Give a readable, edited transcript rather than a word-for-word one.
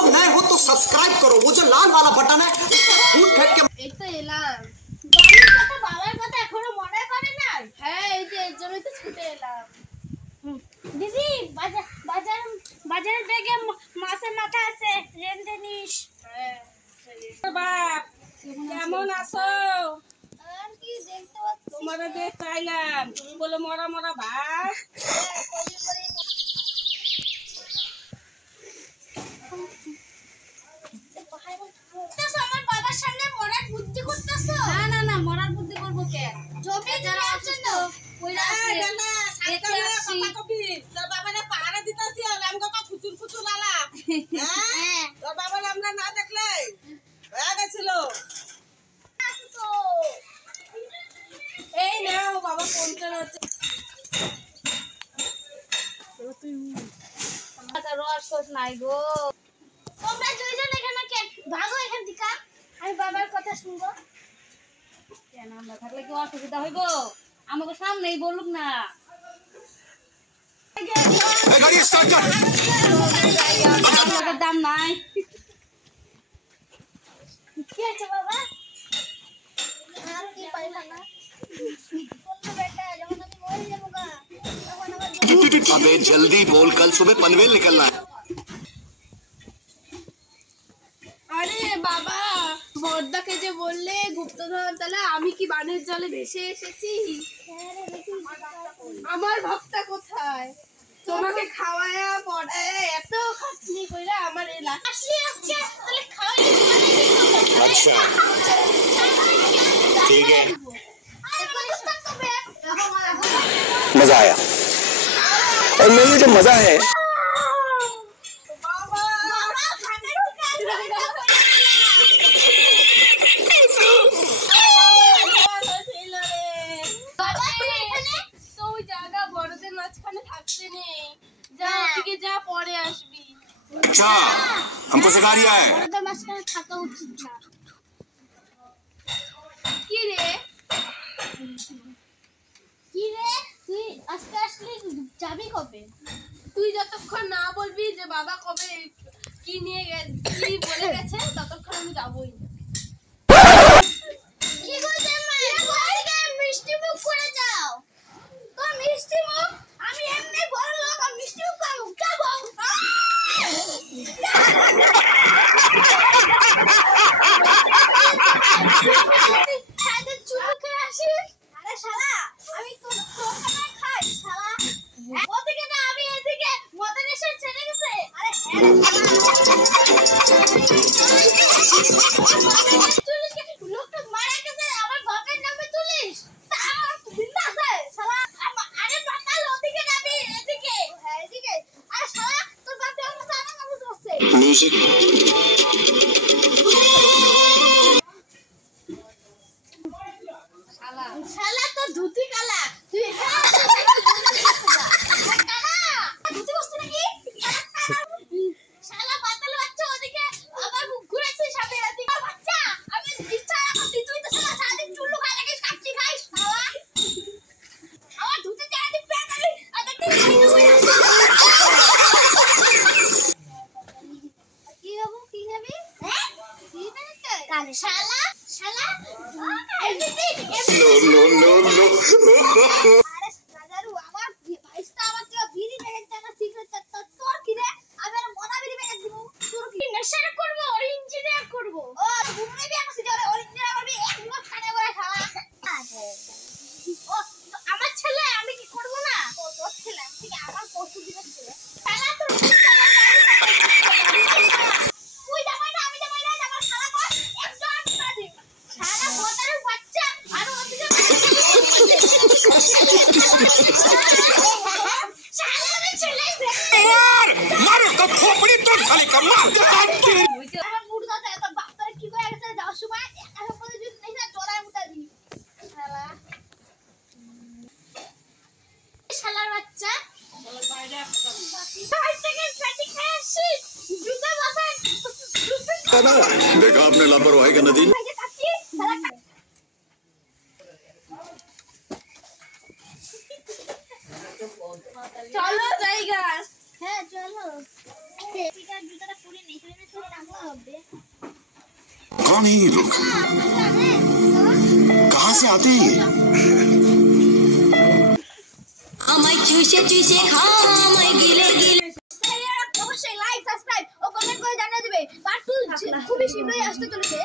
लोग नए हो तो सब्सक्राइब करो, वो जो लाल वाला बटन है फूट फेंक के। এই তো এলাম। বাবার কথা বাবার কথা এখনো মনে করে না। হ্যাঁ এই যে এর জন্যই তো ছুটে এলাম। দিদি বাজারের ব্যাগে মাছের মাথা আছে, রেঁধে নিস। হ্যাঁ বাপ কেমন আছো? আর কি দেখতে পাচ্ছ? তোমারে দেখতে আইলাম, তুমি বলে মরা মরা ভাত। আমার বাবার সামনে মরার বুদ্ধি করতেছো? না না মরার বুদ্ধি করবো কে? জমি যারা আছে তো কইরা আছে। না সাইকেল কথা কবি তোর বাবারে পাহারা দিতাছি আর আমগো তো ফুচুর ফুচুর লালা। হ্যাঁ তোর বাবারে আমরা না দেখলে হয়ে গেছিল। তো এই নাও বাবা পৌঁছানো হচ্ছে। আমার রস নাই গো। তোমরা দুইজন এখানে কেন? ভাগো এখান থেকে, আমি বাবার কথা শুনবো। কেন আমরা থাকলে কি অসুবিধা হইব? আমাকে সামনেই বলুক না। गाड़ी स्टार्ट कर। টাকার দাম নাই। কি আছে বাবা? আর কি পাইলা না? বলতো বেটা যখন আমি মরে যাবো গা তখন আমার अबे जल्दी बोल, कल सुबह पनवेल निकलना है। আরে বাবা বড়দাকে যে বললে গুপ্তধন, তাহলে আমি কি বানের জলে ভেসে এসেছি? আমার ভক্তা কোথায়? তোমাকে খাওয়ায়া পড়ায় এত খাটনি কইরা আমার এলাকা আসলে আসছে, তাহলে খাওয়াই अच्छा ठीक है, मजा आया और मेरे जो मजा है যা পরে আসবি। अच्छा हमको सिखा रिया है। বড়দের মাঝখানে থাকা উচিত না। কি রে তুই আজকে আসলে যাবি কবে? তুই যতক্ষণ না বলবি যে বাবা কবে কি নিয়ে কি বলে গেছে ততক্ষণ আমি যাবই না। কি বলছেন মা? এরকম মিষ্টি মুখ করে যাও। তো মিষ্টি মুখ আমি এমনি বড় লোক, আমি মিষ্টি মুখ খাবো। সাইডে চুমু খেয়ে আসিস। আরে শালা আমি তো তোখানে খাই শালা। ওদিকে না আমি এদিকে মদন এসে ছেড়ে গেছে। আরে তুলিস কে? লোকটা মারা গেছে আমার বাপের নামে তুলিস? তা বিন্দা যায় শালা। আরে বাতাল ওদিকে যাবি এদিকে। হ্যাঁ এদিকে। আরে শালা তোর বাপে আমার জানা না বুঝছে। म्यूजिक শালা তো ধুতি কালা। তুই এখানে ধুতি বসতে নাকি? শালা বাতাল বাচ্চা ওদিকে আবার মুখ ঘুরাইছিস সামনে এদিকে। বাচ্চা আমি ইচ্ছা করছি তুই তো শালা সারাদিন চুল্লু খাই লাগিস, কাচ্চি খাইস শালা। আমার ধুতি চাই দি পেটালি আর দেখতে কি হবো কি হবে? হ্যাঁ কি বানাতে কানে শালা শালা এমনি नो नो नो नो আরে রাজারু আমার ভাইস্তা আমার থেকে বিড়ি প্যাকেট টাকা সিগারেট তোর কি রে? আমি আর মনা বিড়ি প্যাকেট দিব। তোর কি নেশা করব আর ইঞ্জিনিয়ার করব? ও তুমি বিয়ে করছিস ওর ইঞ্জিনিয়ার করবি এক মাস কানে বলে শালা। ও আমার ছেলে আমি কি করব না? ও তোর ছেলে আমি কি আমার পশু দিবে ছেলে? শালা তোর তুই জামাই না আমি জামাই না আমার শালা কর একজন কাজে শালা বোতার বাচ্চা আর ওদিকে यार मारो तो खोपड़ी तो खाली कर मार আমার বুড়ো দাদা এত বাচ্চারা কি করে গেছে যাওয়ার সময় একা পরে যদি নেই না জড়ায় মুতা দি শালা। শালার বাচ্চা ভাই থেকে ফ্যাটি খেয়ে আসিস জুতা বাসায় देखा आपने लापरवाही का नतीजा। ভাইকে কাচ্ছি শালা। চলো জায়গা। হ্যাঁ চলো। পিটার জুতাটা পরে নেই সেটা তো টাকা হবে कौन है ये लोग कहाँ से आते हैं ये আমায় চুষে চুষে খাও আমায় গিলে গিলে অবশ্যই লাইক সাবস্ক্রাইব ও কমেন্ট করে জানিয়ে দিবে পার্ট 2 খুবই শীঘ্রই আসতে চলেছে